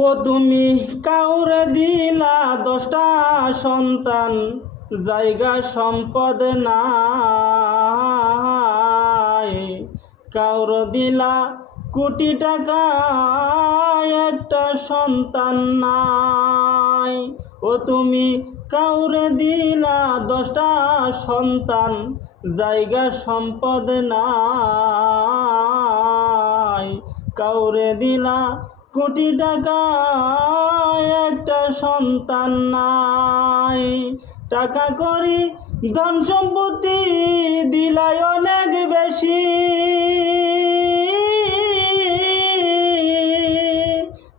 ও তুমি কাউরে দিলা দশটা সন্তান, জায়গা সম্পদ নাই। কাউর দিলা কোটি টাকা, একটা সন্তান নাই। ও তুমি কাউরে দিলা দশটা সন্তান, জায়গা সম্পদ নাই। কাউরে দিলা কোটি টাকা একটা সন্তান নাই। টাকা করি ধন সম্পত্তি দিলাই অনেক বেশি।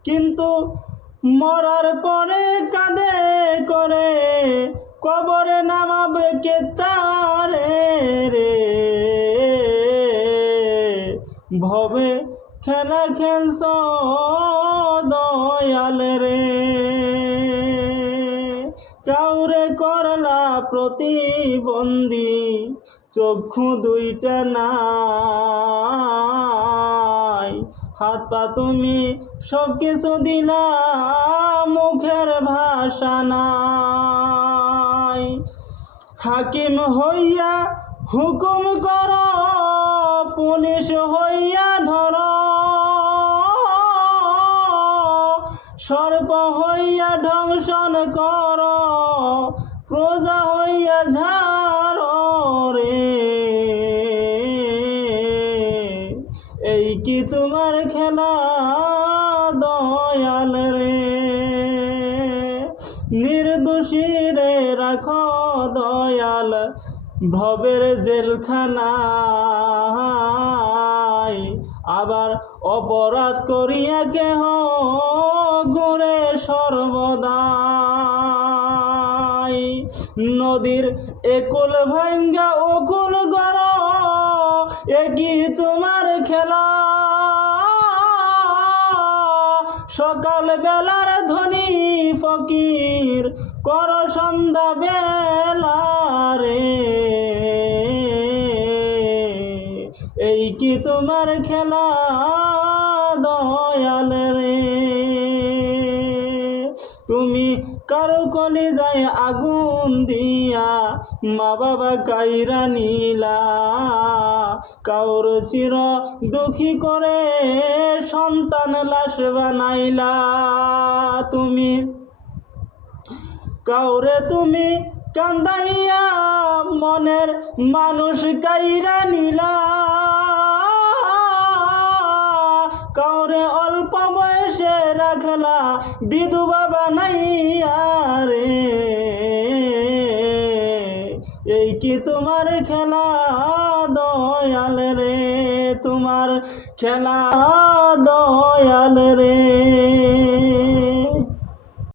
কিন্তু মরার পরে কাঁদে করে, কবরে নামাবে কে তারে রে? ভবে খেলা খেলছ, দয়াল রে। কাউরে করলা প্রতিবন্ধী, চক্ষু দুইটা নাই। হাত পা তুমি সব কিছু দিলা, মুখের ভাষা নাই। হাকিম হইয়া হুকুম কর, পুলিশ হইয়া সর্প হইয়া ধ্বংসন কর, প্রজা হইয়া ঝাড় রে। এই কি তোমার খেলা দয়াল রে? নির্দোষী রে রাখ দয়াল, ভবের জেলখানায়। আবার অপরাধ করিয়া কেহ গুণে সর্বদাই। নদীর একুল ভাঙ্গা ওকুল গর একই তোমার খেলা? সকাল বেলার ধনী ফকির, কর সন্ধ্যা বেলা রে। এই কি তোমার খেলা দয়াল তুমি কারও কলে যায় আগুন দিয়া মা বাবা কাইরা নীলা। কাউর চির দুঃখী করে সন্তান লাশ বানাইলা তুমি। কাউরে তুমি কান্দাইয়া মনের মানুষ কাইরা নিলা। কাউরে অল্প বয়সে রাখলা, বিধবা বানাইয়া রে। এই কি তোমার খেলা দয়াল রে? তোমার খেলা দয়াল রে।